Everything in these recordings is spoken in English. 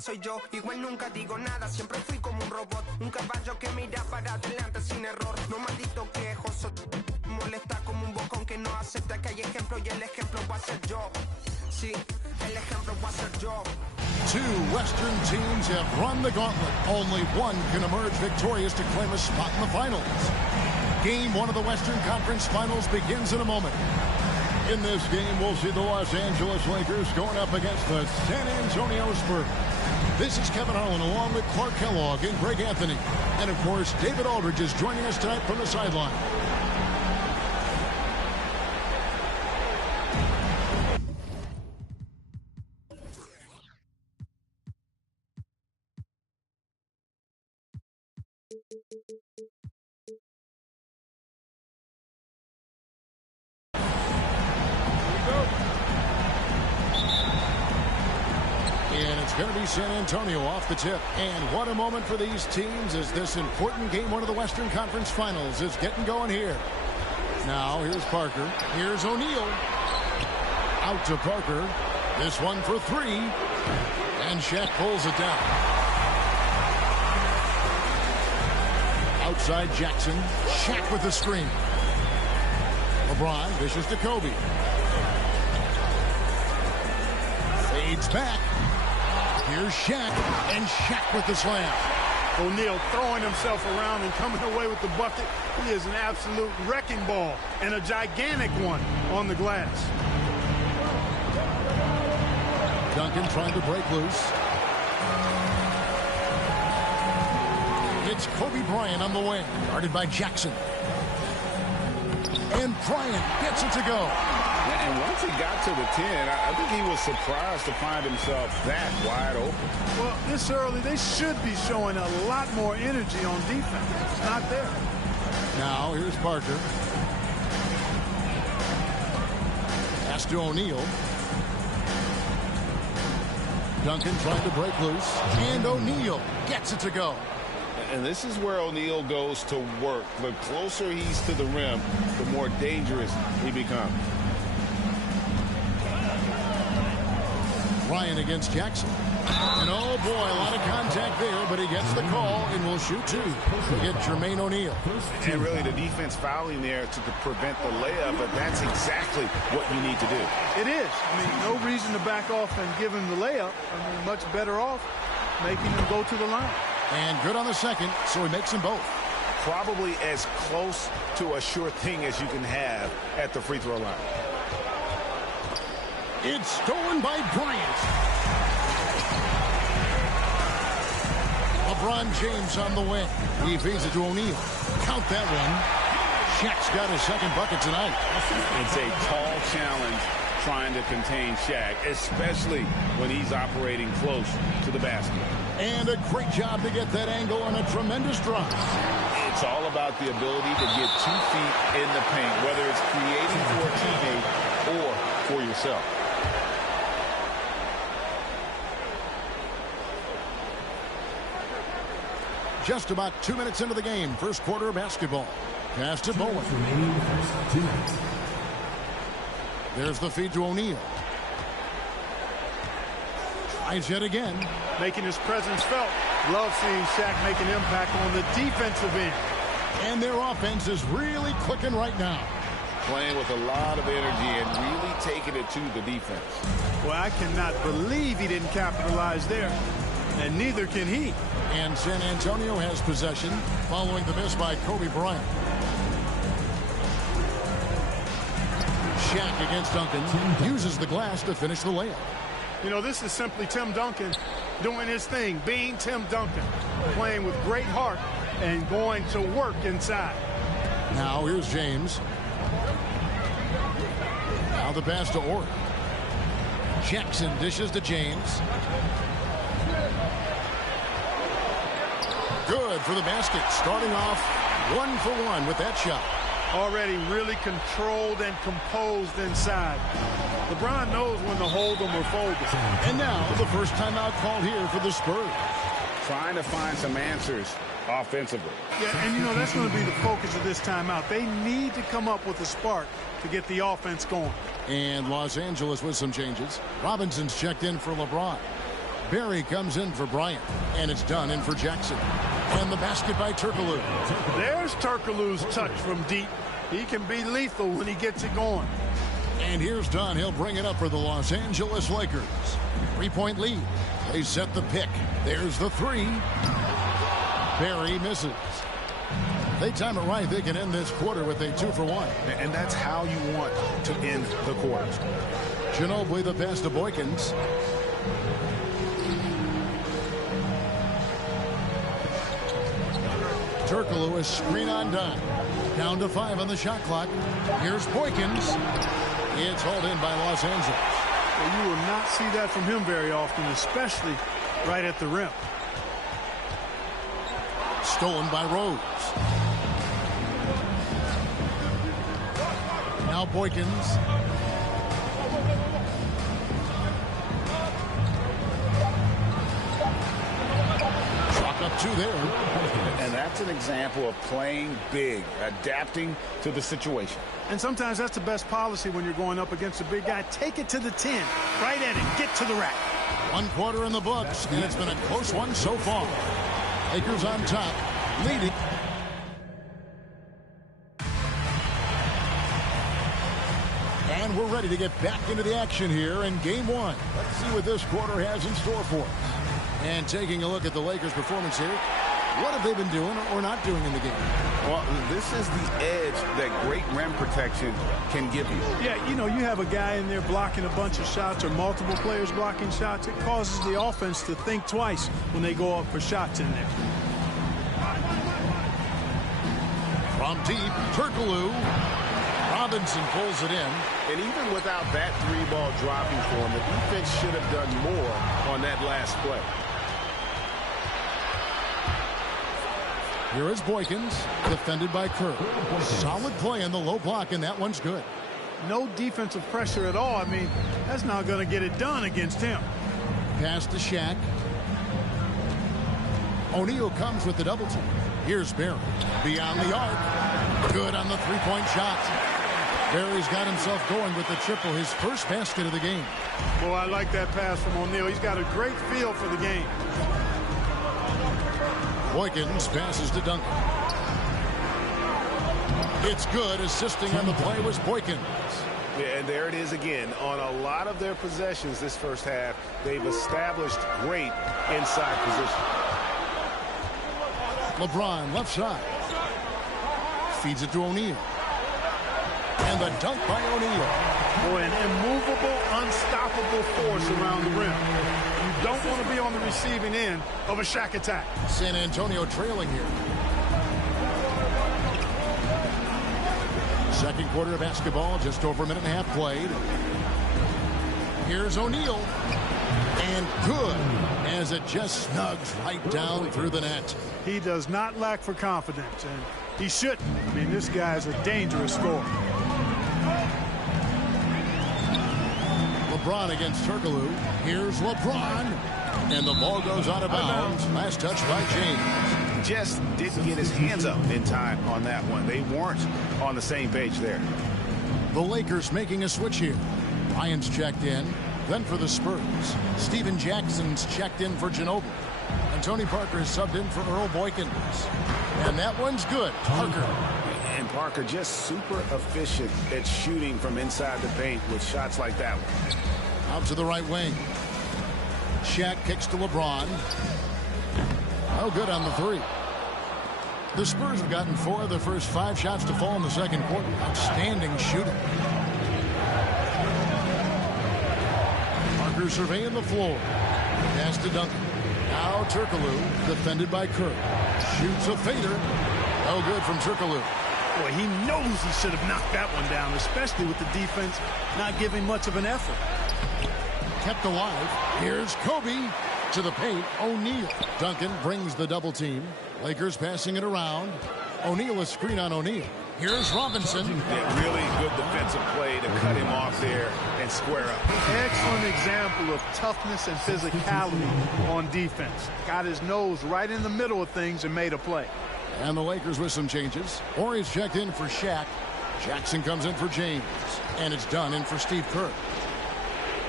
Soy yo, igual nunca digo nada, siempre fui como un robot, un caballo que mira para adelante sin error, no maldito quejoso, molesta como un bocón que no acepta que hay ejemplo y el ejemplo va a ser yo, sí, el ejemplo va a ser yo. Two Western teams have run the gauntlet. Only one can emerge victorious to claim a spot in the finals. Game one of the Western Conference Finals begins in a moment. In this game, we'll see the Los Angeles Lakers going up against the San Antonio Spurs. This is Kevin Harlan along with Clark Kellogg and Greg Anthony. And, of course, David Aldridge is joining us tonight from the sideline. Going to be San Antonio off the tip. And what a moment for these teams as this important game, one of the Western Conference Finals, is getting going here. Now, here's Parker. Here's O'Neal. Out to Parker. This one for three. And Shaq pulls it down. Outside Jackson. Shaq with the screen. LeBron dishes to Kobe. Fades back. Here's Shaq, and Shaq with the slam. O'Neal throwing himself around and coming away with the bucket. He is an absolute wrecking ball, and a gigantic one on the glass. Duncan trying to break loose. It's Kobe Bryant on the wing, guarded by Jackson. And Bryant gets it to go. And once he got to the 10, I think he was surprised to find himself that wide open. Well, this early, they should be showing a lot more energy on defense. It's not there. Now, here's Parker. Pass to O'Neal. Duncan trying to break loose. And O'Neal gets it to go. And this is where O'Neal goes to work. The closer he's to the rim, the more dangerous he becomes. Ryan against Jackson. And oh boy, a lot of contact there, but he gets the call and will shoot two to get Jermaine O'Neal. And really the defense fouling there to prevent the layup, but that's exactly what you need to do. It is. I mean, no reason to back off and give him the layup. I mean, much better off making him go to the line. And good on the second, so he makes them both. Probably as close to a sure thing as you can have at the free throw line. It's stolen by Bryant. LeBron James on the wing. He feeds it to O'Neal. Count that one. Shaq's got his second bucket tonight. It's a tall challenge trying to contain Shaq, especially when he's operating close to the basket. And a great job to get that angle on a tremendous drive. It's all about the ability to get 2 feet in the paint, whether it's creating for a teammate or for yourself. Just about 2 minutes into the game, first quarter of basketball. Pass to Bowen. There's the feed to O'Neal. Tries yet again. Making his presence felt. Love seeing Shaq make an impact on the defensive end. And their offense is really clicking right now. Playing with a lot of energy and really taking it to the defense. Well, I cannot believe he didn't capitalize there. And neither can he. And San Antonio has possession following the miss by Kobe Bryant. Shaq against Duncan uses the glass to finish the layup. You know, this is simply Tim Duncan doing his thing, being Tim Duncan, playing with great heart and going to work inside. Now here's James. Now the pass to Orr. Jackson dishes to James. Good for the basket. Starting off 1 for 1 with that shot. Already really controlled and composed inside. LeBron knows when to hold them or fold them. And now the first timeout called here for the Spurs. Trying to find some answers offensively. Yeah, and you know, that's going to be the focus of this timeout. They need to come up with a spark to get the offense going. And Los Angeles with some changes. Robinson's checked in for LeBron. Barry comes in for Bryant, and it's done in for Jackson. And the basket by Turkoglu. There's Turkoglu's touch from deep. He can be lethal when he gets it going. And here's Dunn. He'll bring it up for the Los Angeles Lakers. 3-point lead. They set the pick. There's the three. Barry misses. They time it right. They can end this quarter with a 2-for-1. And that's how you want to end the quarter. Ginobili the pass to Boykins. Turkoglu is screen on Dunn. Down to 5 on the shot clock. Here's Boykins. It's hauled in by Los Angeles. Well, you will not see that from him very often, especially right at the rim. Stolen by Rose. Now Boykins. Chalk up 2 there. And that's an example of playing big, adapting to the situation. And sometimes that's the best policy when you're going up against a big guy. Take it to the 10, right at it, get to the rack. 1 quarter in the books, and it's been a close one so far. Lakers on top, leading. And we're ready to get back into the action here in game 1. Let's see what this quarter has in store for us. And taking a look at the Lakers' performance here, what have they been doing or not doing in the game? Well, this is the edge that great rim protection can give you. Yeah, you know, you have a guy in there blocking a bunch of shots or multiple players blocking shots. It causes the offense to think twice when they go up for shots in there. From deep, Turkoglu. Robinson pulls it in. And even without that 3-ball dropping for him, the defense should have done more on that last play. Here is Boykins, defended by Kerr. Solid play in the low block, and that one's good. No defensive pressure at all. I mean, that's not going to get it done against him. Pass to Shaq. O'Neal comes with the double team. Here's Barry. Beyond the arc. Good on the 3-point shot. Barry's got himself going with the triple, his first basket of the game. Boy, I like that pass from O'Neal. He's got a great feel for the game. Boykins passes to Duncan. It's good. Assisting on the play was Boykins. Yeah, and there it is again. On a lot of their possessions this first half, they've established great inside position. LeBron left side. Feeds it to O'Neal. And the dunk by O'Neal. Boy, an immovable, unstoppable force around the rim. You don't want to be on the receiving end of a Shaq attack. San Antonio trailing here. Second quarter of basketball, just over a minute and a half played. Here's O'Neal. And good, as it just snugs right down through the net. He does not lack for confidence, and he shouldn't. I mean, this guy is a dangerous scorer. LeBron against Turkoglu. Here's LeBron. And the ball goes out of bounds. Last touch by James. Just didn't get his hands up in time on that one. They weren't on the same page there. The Lakers making a switch here. Bryant's checked in. Then for the Spurs, Steven Jackson's checked in for Ginobili. And Tony Parker is subbed in for Earl Boykins. And that one's good. Parker. And Parker just super efficient at shooting from inside the paint with shots like that one. Out to the right wing. Shaq kicks to LeBron. Oh, good on the 3. The Spurs have gotten 4 of their first 5 shots to fall in the second quarter. Outstanding shooting. Parker surveying the floor. Pass to Duncan. Now Turkoglu, defended by Kerr. Shoots a fader. Oh, good from Turkoglu. Boy, he knows he should have knocked that one down, especially with the defense not giving much of an effort. Kept alive. Here's Kobe to the paint. O'Neal. Duncan brings the double team. Lakers passing it around. O'Neal is screen on O'Neal. Here's Robinson. Yeah, really good defensive play to cut him off there and square up. Excellent example of toughness and physicality on defense. Got his nose right in the middle of things and made a play. And the Lakers with some changes. Horry's checked in for Shaq. Jackson comes in for James. And it's done in for Steve Kerr.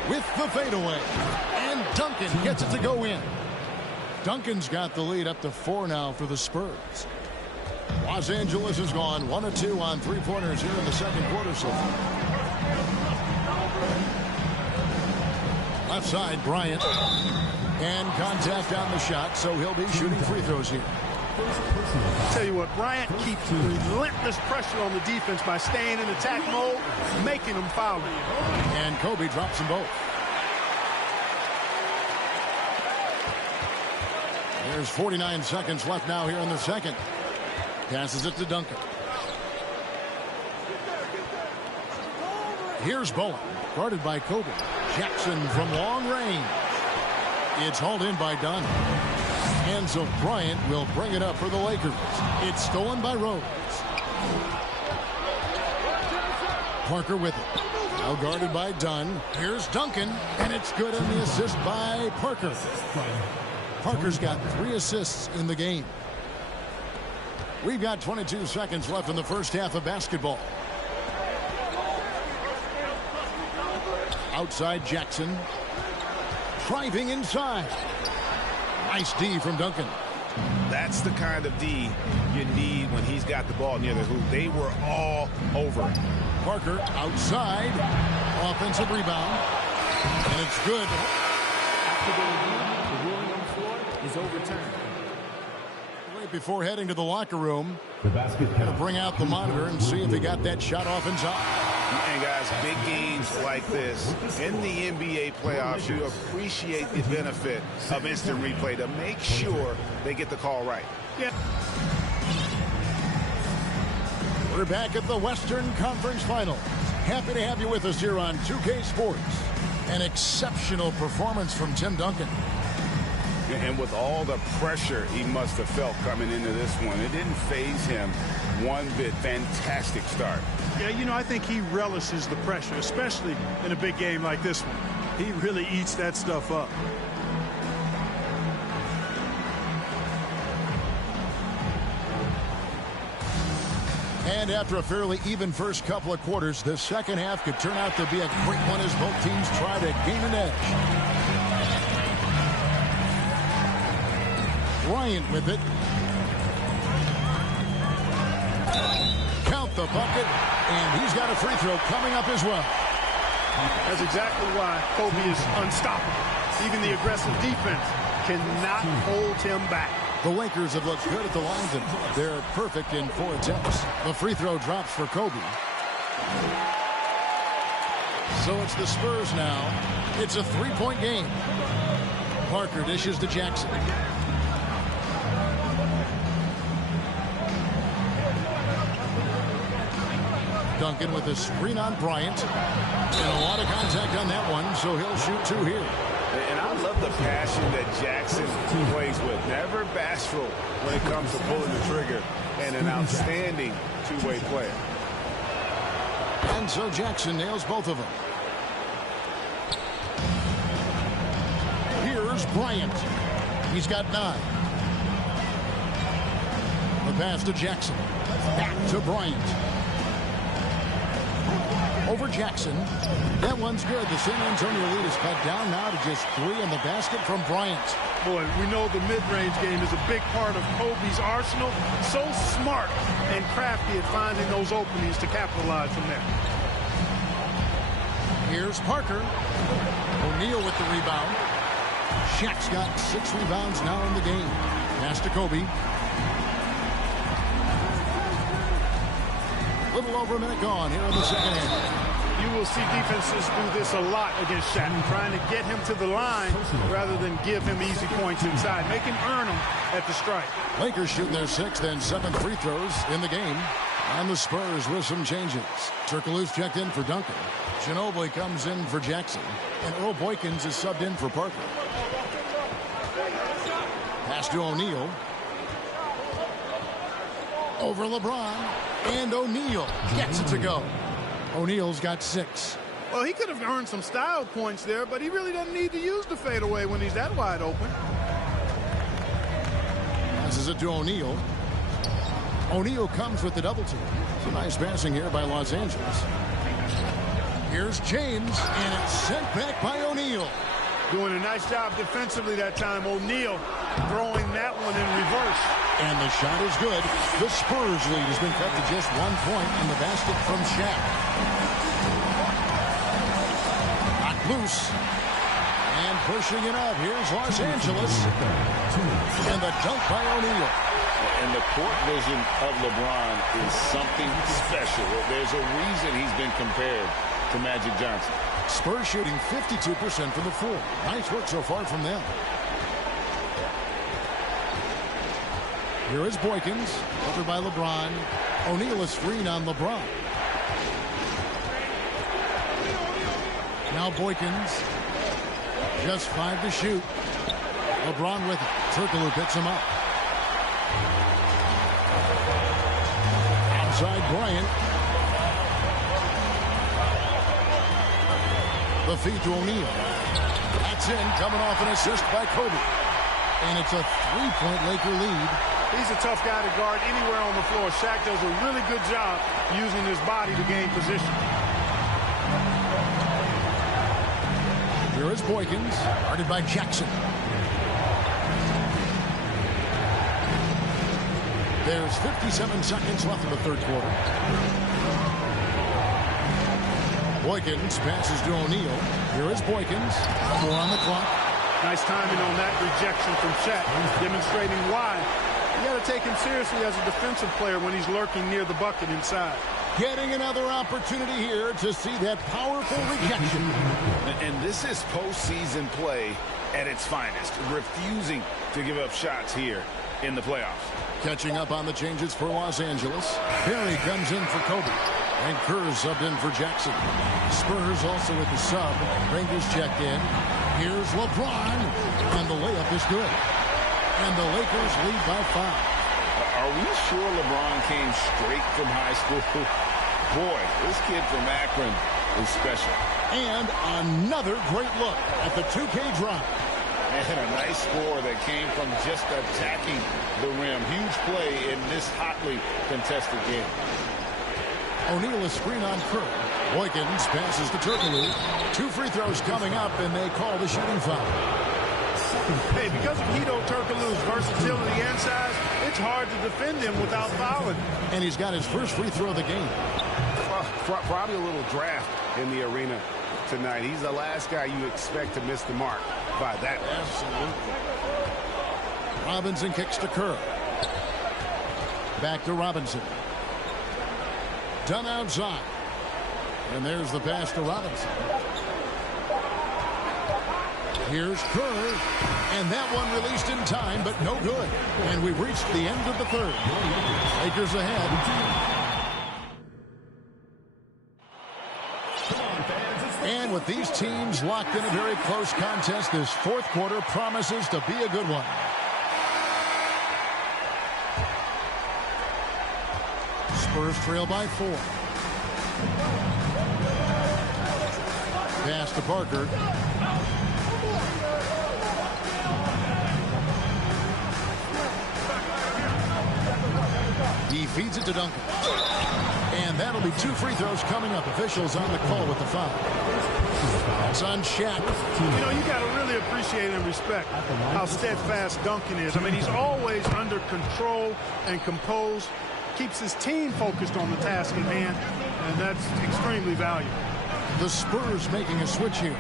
with the fadeaway. And Duncan gets it to go in. Duncan's got the lead up to 4 now for the Spurs. Los Angeles has gone 1 of 2 on three-pointers here in the second quarter so far. Left side, Bryant. And contact on the shot, so he'll be shooting free throws here. I'll tell you what, Bryant keeps relentless pressure on the defense by staying in attack mode, making them foul. And Kobe drops them both. There's 49 seconds left now here in the second. Passes it to Duncan. Here's Bowen, guarded by Kobe. Jackson from long range. It's hauled in by Dunn. And so Bryant will bring it up for the Lakers. It's stolen by Rose. Parker with it. Now guarded by Dunn. Here's Duncan, and it's good on the assist by Parker. Parker's got 3 assists in the game. We've got 22 seconds left in the first half of basketball. Outside Jackson. Driving inside. Nice D from Duncan. That's the kind of D you need when he's got the ball near the hoop. They were all over it. Parker outside. Offensive rebound. And it's good. After the ruling on the floor is overturned. Right before heading to the locker room, The basket going to bring out the monitor and see if he got that shot off inside. And guys, big games like this in the NBA playoffs, you appreciate the benefit of instant replay to make sure they get the call right. Yeah. We're back at the Western Conference Finals. Happy to have you with us here on 2K Sports. An exceptional performance from Tim Duncan. And with all the pressure he must have felt coming into this one, it didn't faze him one bit. Fantastic start. Yeah, you know, I think he relishes the pressure, especially in a big game like this one. He really eats that stuff up. And after a fairly even first couple of quarters, the second half could turn out to be a great one as both teams try to gain an edge. Bryant with it. Count the bucket, and he's got a free throw coming up as well. That's exactly why Kobe is unstoppable. Even the aggressive defense cannot hold him back. The Lakers have looked good at the lines, and they're perfect in 4 attempts. The free throw drops for Kobe. So it's the Spurs now. It's a 3-point game. Parker dishes to Jackson. Duncan with a screen on Bryant. And a lot of contact on that one, so he'll shoot 2 here. And I love the passion that Jackson plays with. Never bashful when it comes to pulling the trigger. And an outstanding two-way player. And so Jackson nails both of them. Here's Bryant. He's got 9. The pass to Jackson. Back to Bryant. Over Jackson. That one's good. The San Antonio lead is cut down now to just 3 in the basket from Bryant. Boy, we know the mid-range game is a big part of Kobe's arsenal. So smart and crafty at finding those openings to capitalize from there. Here's Parker. O'Neal with the rebound. Shaq's got 6 rebounds now in the game. Pass to Kobe. Little over a minute gone here in the second half. You will see defenses do this a lot against Shaq, trying to get him to the line rather than give him easy points inside. Make him earn them at the strike. Lakers shooting their 6th and 7th free throws in the game. And the Spurs with some changes. Turkoglu's checked in for Duncan. Ginobili comes in for Jackson. And Earl Boykins is subbed in for Parker. Pass to O'Neal. Over LeBron. And O'Neal gets it to go. O'Neal's got 6. Well, he could have earned some style points there, but he really doesn't need to use the fadeaway when he's that wide open. Passes it to O'Neal. O'Neal comes with the double team. It's a nice passing here by Los Angeles. Here's James, and it's sent back by O'Neal. Doing a nice job defensively that time. O'Neal throwing that one in reverse. And the shot is good. The Spurs lead has been cut to just 1 point in the basket from Shaq. Knocked loose. And pushing it up. Here's Los Angeles. And the dunk by O'Neal. And the court vision of LeBron is something special. There's a reason he's been compared to Magic Johnson. Spurs shooting 52% from the floor. Nice work so far from them. Here is Boykins, covered by LeBron. O'Neal is screen on LeBron. Now Boykins, just 5 to shoot. LeBron with it. Turkoglu picks him up. Outside Bryant. The feed to O'Neal. That's in, coming off an assist by Kobe. And it's a 3-point Laker lead. He's a tough guy to guard anywhere on the floor. Shaq does a really good job using his body to gain position. Here is Boykins, guarded by Jackson. There's 57 seconds left in the third quarter. Boykins passes to O'Neal. Here is Boykins. 4 on the clock. Nice timing on that rejection from Shaq, demonstrating why you got to take him seriously as a defensive player when he's lurking near the bucket inside. Getting another opportunity here to see that powerful rejection. And this is postseason play at its finest, refusing to give up shots here in the playoffs. Catching up on the changes for Los Angeles. Perry comes in for Kobe. And Kerr subbed in for Jackson. Spurs also with the sub. Rangers checked in. Here's LeBron. And the layup is good. And the Lakers lead by 5. Are we sure LeBron came straight from high school? Boy, this kid from Akron is special. And another great look at the 2K drive. And a nice score that came from just attacking the rim. Huge play in this hotly contested game. O'Neal is screen on Kerr. Boykins passes to Turkoglu. 2 free throws coming up, and they call the shooting foul. Hey, because of Hedo Turkoglu's versatility and size, it's hard to defend him without fouling. And he's got his first free throw of the game. Probably a little draft in the arena tonight. He's the last guy you expect to miss the mark by that. Absolutely. Robinson kicks to Kerr. Back to Robinson. Done outside. And there's the pass to Robinson. Here's Kerr. And that one released in time, but no good. And we've reached the end of the third. Lakers ahead. And with these teams locked in a very close contest, this fourth quarter promises to be a good one. Spurs trail by 4. Pass to Parker. He feeds it to Duncan. And that'll be 2 free throws coming up. Officials on the call with the foul. It's on Shaq. You know, you got to really appreciate and respect how steadfast Duncan is. I mean, he's always under control and composed. Keeps his team focused on the task at hand, and that's extremely valuable. The Spurs making a switch here.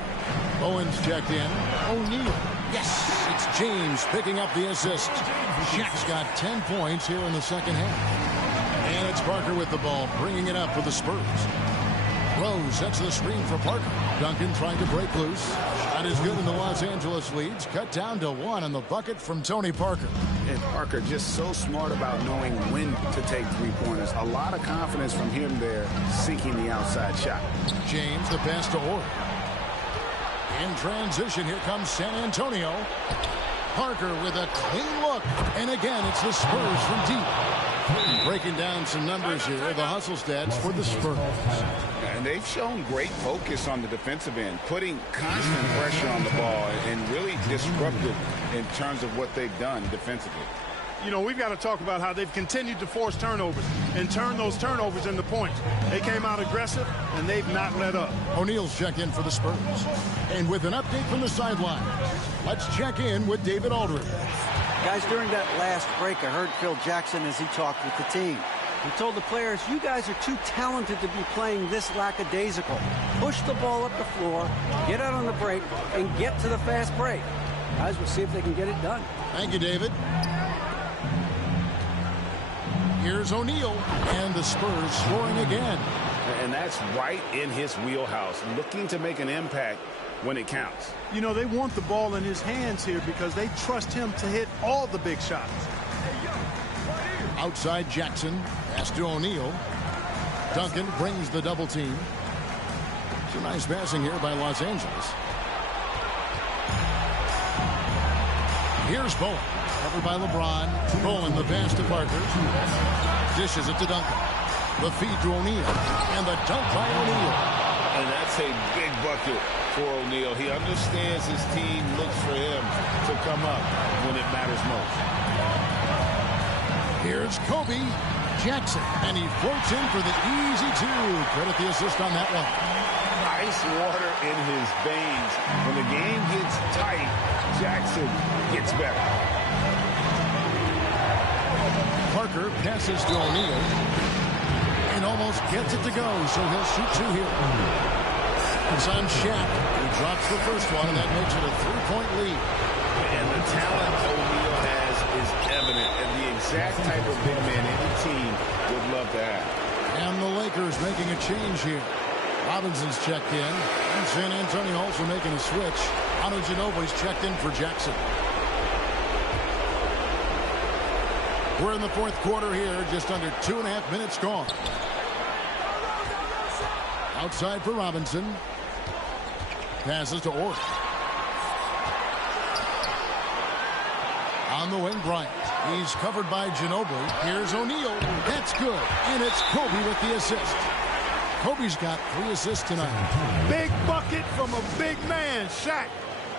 Owens checked in. O'Neal. Yes, it's James picking up the assist. Shaq's got 10 points here in the second half. And it's Parker with the ball, bringing it up for the Spurs. Rose sets the screen for Parker. Duncan trying to break loose. Shot is good in the Los Angeles leads. Cut down to 1 on the bucket from Tony Parker. And Parker just so smart about knowing when to take three-pointers. A lot of confidence from him there, seeking the outside shot. James, the pass to Orr. In transition, here comes San Antonio. Parker with a clean look. And again, it's the Spurs from deep. Breaking down some numbers here, the hustle stats for the Spurs. And they've shown great focus on the defensive end, putting constant pressure on the ball and really disruptive in terms of what they've done defensively. you know, we've got to talk about how they've continued to force turnovers and turn those turnovers into points. They came out aggressive, and they've not let up. O'Neal's check in for the Spurs. And with an update from the sideline, let's check in with David Aldridge. Guys, during that last break, I heard Phil Jackson as he talked with the team. He told the players, you guys are too talented to be playing this lackadaisical. Push the ball up the floor, get out on the break, and get to the fast break. Guys, we'll see if they can get it done. Thank you, David. Here's O'Neal, and the Spurs scoring again. And that's right in his wheelhouse, looking to make an impact when it counts. You know, they want the ball in his hands here because they trust him to hit all the big shots. Outside Jackson, pass to O'Neal. Duncan brings the double team. Some nice passing here by Los Angeles. Here's Bowen, covered by LeBron. Bowen, the pass to Parker. Dishes it to Duncan. The feed to O'Neal, and the dunk by O'Neal. And that's a big bucket for O'Neal. He understands his team looks for him to come up when it matters most. Here's Kobe Jackson, and he floats in for the easy two. Credit the assist on that one. Ice water in his veins. When the game gets tight, Jackson gets better. Parker passes to O'Neal and almost gets it to go, so he'll shoot two here. It's on Shaq, who drops the first one, and that makes it a 3-point lead. And the talent O'Neal has is evident, and the exact type of big man any team would love to have. And the Lakers making a change here. Robinson's checked in, and San Antonio also making a switch. Ginobili's checked in for Jackson. We're in the fourth quarter here, just under 2.5 minutes gone. Outside for Robinson. Passes to Orr. On the wing, Bryant. He's covered by Ginobili. Here's O'Neal. That's good. And it's Kobe with the assist. Kobe's got 3 assists tonight. Big bucket from a big man. Shaq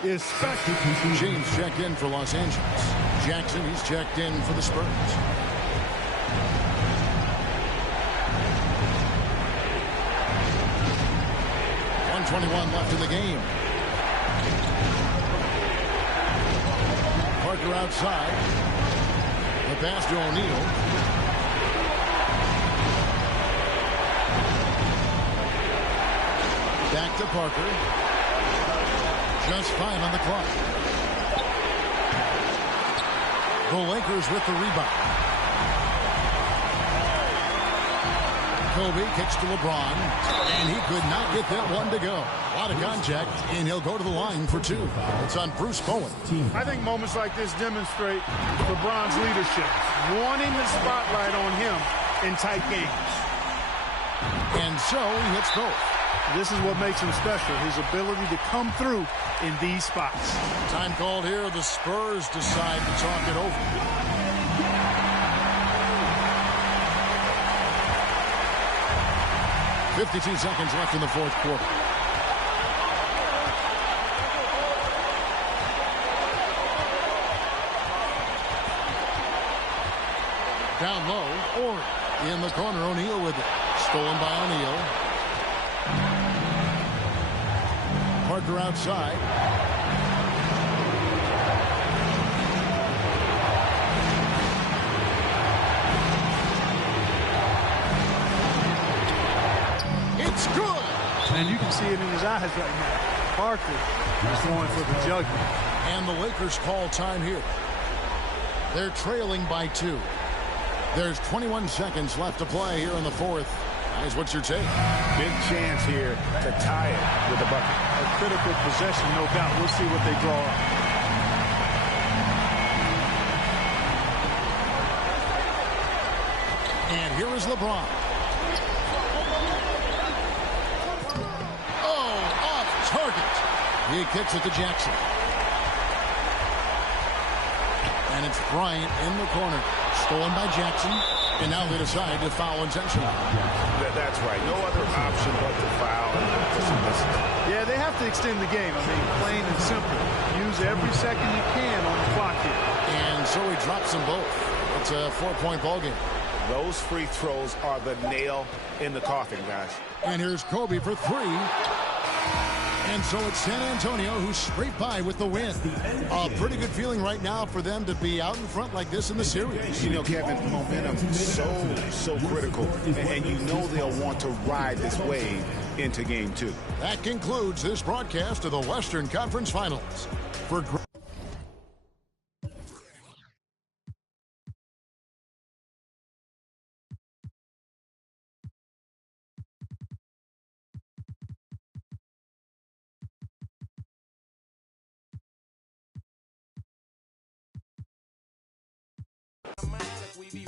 is special. James checked in for Los Angeles. Jackson, he's checked in for the Spurs. .21 left in the game. Parker outside. The pass to O'Neal. Back to Parker. Just 5 on the clock. The Lakers with the rebound. Kobe kicks to LeBron, and he could not get that one to go. A lot of contact, and he'll go to the line for 2. It's on Bruce Bowen. I think moments like this demonstrate LeBron's leadership, wanting the spotlight on him in tight games. And so he hits both. This is what makes him special, his ability to come through in these spots. Time called here. The Spurs decide to talk it over. 52 seconds left in the fourth quarter. Down low, or in the corner, O'Neal with it. Stolen by O'Neal. Parker outside. It's good. And you can see it in his eyes right now. Parker is going for the jugular. And the Lakers call time here. They're trailing by 2. There's 21 seconds left to play here in the fourth. Guys, what's your take? Big chance here to tie it with a bucket. A critical possession, no doubt. We'll see what they draw up. And here is LeBron. Oh, off target. He kicks it to Jackson. And it's Bryant in the corner. Stolen by Jackson. And now they decide to foul intentionally. That's right. No other option but to foul. Yeah, they have to extend the game. I mean, plain and simple. Use every second you can on the clock here. And so he drops them both. It's a 4-point ball game. Those free throws are the nail in the coffin, guys. And here's Kobe for 3. And so it's San Antonio who scraped by with the win. A pretty good feeling right now for them to be out in front like this in the series. You know, Kevin, momentum so critical. And you know they'll want to ride this wave into game 2. That concludes this broadcast of the Western Conference Finals. For We be